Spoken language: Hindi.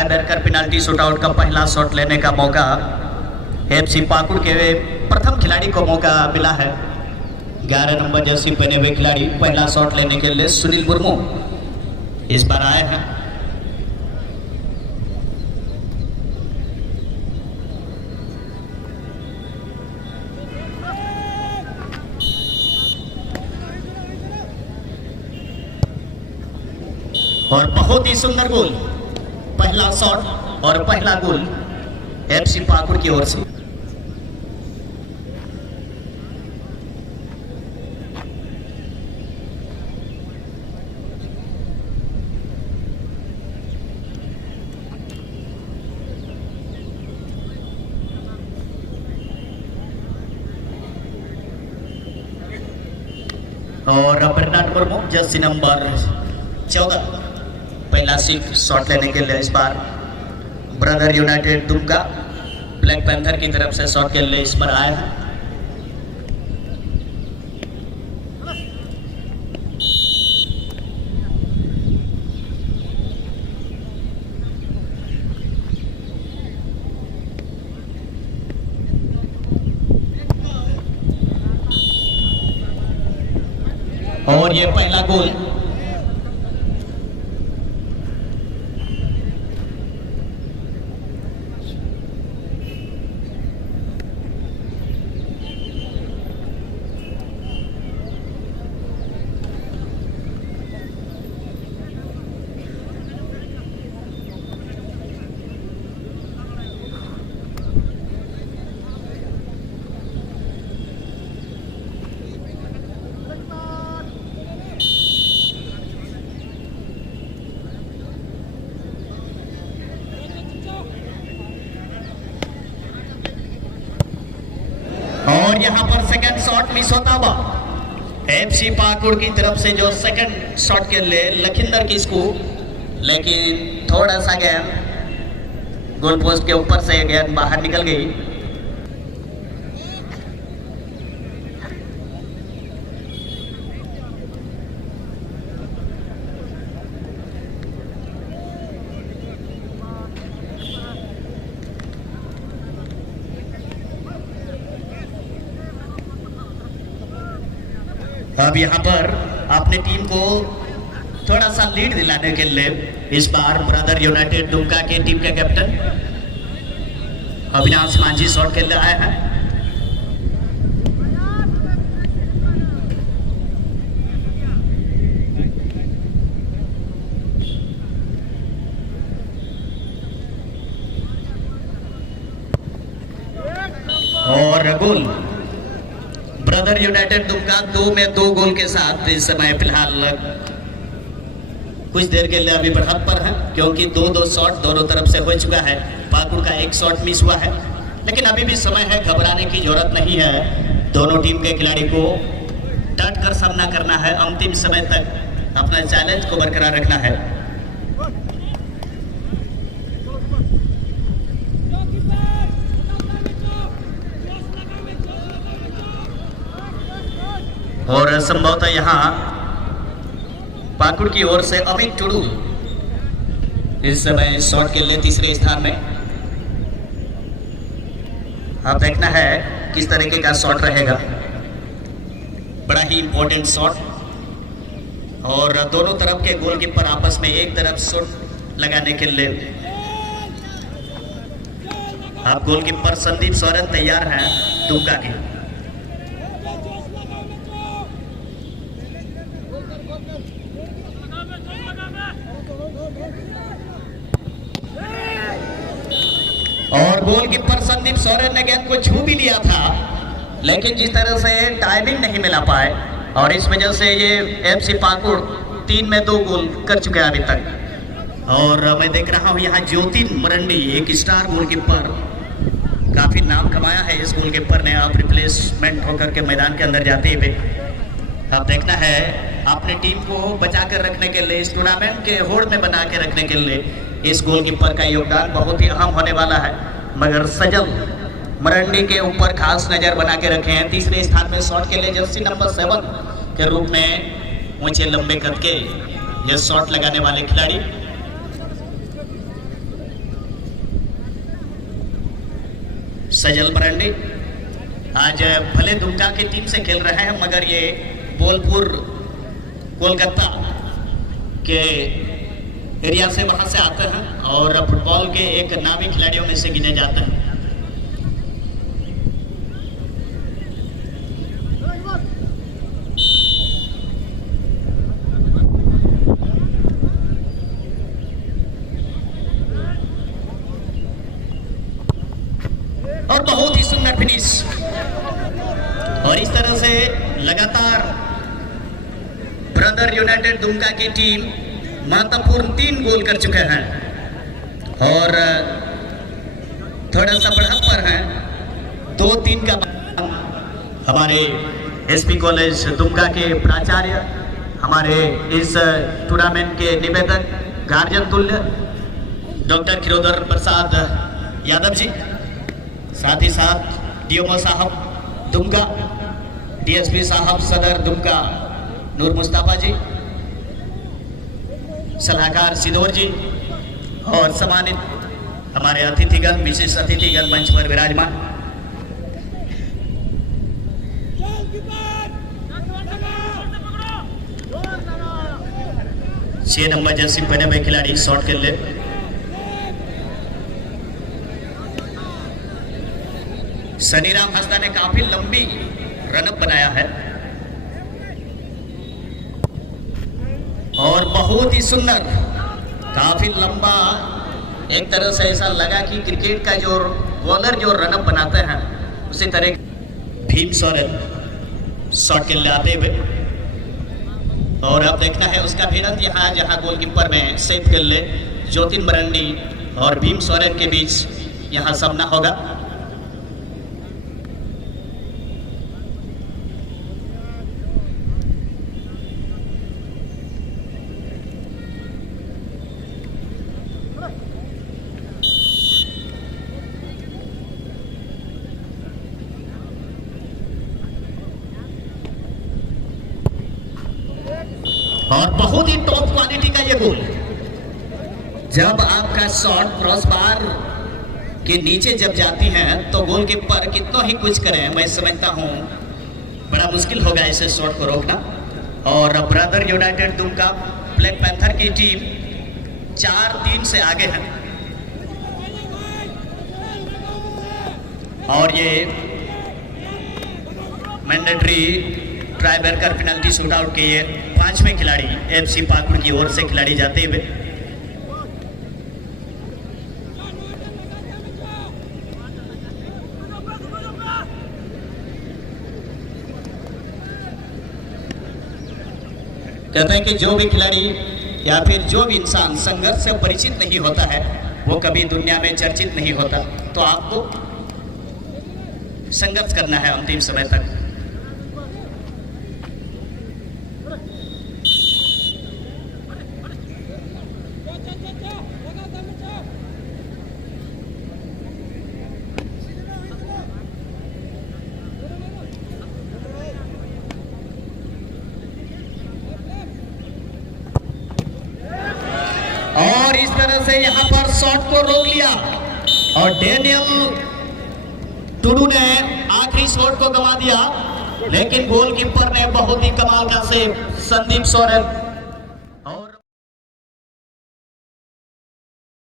टाई ब्रेकर पेनाल्टी शूटआउट का पहला शॉट लेने का मौका एफसी पाकुड़ के प्रथम खिलाड़ी को मौका मिला है। 11 नंबर जर्सी पहने हुए खिलाड़ी पहला शॉट लेने के लिए सुनील मुर्मू इस बार आए हैं। और बहुत ही सुंदर गोल, पहला शॉट और पहला गोल एफसी पाकुड़ की ओर से। और बर्नार्ड मुर्मू जर्सी नंबर 14 पहला शॉट लेने के लिए इस बार brother united Dumka black panther की तरफ से शॉट के लिए इस बार आया है। और ये पहला गोल और यहां पर सेकंड शॉट मिस होता हुआ एफसी पाकुड़ की तरफ से जो सेकंड शॉट के लिए लखिंदर किस्कू, लेकिन थोड़ा सा गेंद गोल पोस्ट के ऊपर से गेंद बाहर निकल गई। अब यहाँ पर अपने टीम को थोड़ा सा लीड दिलाने के लिए इस बार ब्रदर यूनाइटेड दुमका के टीम के कैप्टन अविनाश मांझी शॉट के लिए आए हैं। और गोल ब्रदर यूनाइटेड दुमका 2 में 2 गोल के साथ इस समय फिलहाल कुछ देर के लिए अभी बढ़त पर है, क्योंकि 2-2 शॉट दोनों तरफ से हो चुका है। पाकुड़ का 1 शॉट मिस हुआ है, लेकिन अभी भी समय है, घबराने की जरूरत नहीं है। दोनों टीम के खिलाड़ी को डट कर सामना करना है, अंतिम समय तक अपना चैलेंज को बरकरार रखना है। और संभवतः यहाँ पाकुड़ की ओर से अमित टुडू इस समय शॉट के लिए तीसरे स्थान में। अब देखना है किस तरीके का शॉट रहेगा, बड़ा ही इंपॉर्टेंट शॉट। और दोनों तरफ के गोलकीपर आपस में एक तरफ शॉट लगाने के लिए अब गोलकीपर संदीप सोरेन तैयार हैं दुमका के। और गोलकीपर संदीप सोरेन ने गेंद को छू भी लिया था, लेकिन जिस तरह से टाइमिंग नहीं मिला पाए और इस वजह से ये एफसी पाकुड़ 3 में 2 गोल कर चुके हैं अभी तक। और मैं देख रहा हूँ यहाँ ज्योतिन मरंडी एक स्टार गोलकीपर, काफी नाम कमाया है इस गोलकीपर ने, अब रिप्लेसमेंट होकर के मैदान के अंदर जाते हुए। अब देखना है अपने टीम को बचा कर रखने के लिए, इस टूर्नामेंट के होड़ में बना के रखने के लिए इस गोलकीपर का योगदान बहुत ही अहम होने वाला है। मगर सजल मरंडी के ऊपर खास नजर बना के रखे हैं। तीसरे स्थान में शॉट के लिए जर्सी नंबर 7 के रूप में ऊंचे लंबे कद के ये शॉट लगाने वाले खिलाड़ी। सजल मरांडी आज भले दुमका की टीम से खेल रहे हैं, मगर ये बोलपुर कोलकाता के एरिया से वहां से आते हैं और फुटबॉल के एक नामी खिलाड़ियों में से गिने जाते हैं। और बहुत ही सुंदर फिनिश, और इस तरह से लगातार ब्रदर यूनाइटेड दुमका की टीम महत्वपूर्ण 3 गोल कर चुके हैं और थोड़ा सा बढ़त पर हैं। 2-3 का हमारे एसपी कॉलेज दुमका के प्राचार्य, हमारे इस टूर्नामेंट के निवेदक गार्जियन तुल्य डॉक्टर खिरोधर प्रसाद यादव जी, साथ ही साथ डीएमओ साहब दुमका, डीएसपी साहब सदर दुमका नूर मुस्तफा जी, सलाहकार सिदौर जी और सम्मानित हमारे अतिथिगण, विशेष अतिथिगण मंच पर विराजमान। छह नंबर जर्सी पहने हुए खिलाड़ी शॉट खेल ले। सनीराम हंसदा ने काफी लंबी रनअप बनाया है और बहुत ही सुंदर, काफी लंबा, एक तरह से ऐसा लगा कि क्रिकेट का जो बॉलर जो रनअप बनाते हैं उसी तरह भीम सोरेन शॉट के लिए आते हुए। और अब देखना है उसका भिड़ंत यहाँ, जहाँ गोलकीपर में सैफ गिल्ले, ज्योतिन मरंडी और भीम सोरेन के बीच यहाँ सामना होगा। और बहुत ही टॉप क्वालिटी का ये गोल, जब आपका शॉट क्रॉस बार के नीचे जब जाती है तो गोलकीपर कितना ही कुछ करें, मैं समझता हूं बड़ा मुश्किल होगा इसे शॉट को रोकना। और brother united Dumka black panther की टीम 4-3 से आगे है और ये mandatory try breaker penalty shoot out के ये 5वें खिलाड़ी एफसी पाकुड़ की ओर से खिलाड़ी जाते हुए। कहते हैं कि जो भी खिलाड़ी या फिर जो भी इंसान संघर्ष से परिचित नहीं होता है वो कभी दुनिया में चर्चित नहीं होता, तो आपको संघर्ष करना है अंतिम समय तक। और इस तरह से यहां पर शॉट को रोक लिया और डेनियल टुडू ने आखिरी शॉट को गंवा दिया, लेकिन गोलकीपर ने बहुत ही कमाल का सेव, संदीप सोरेन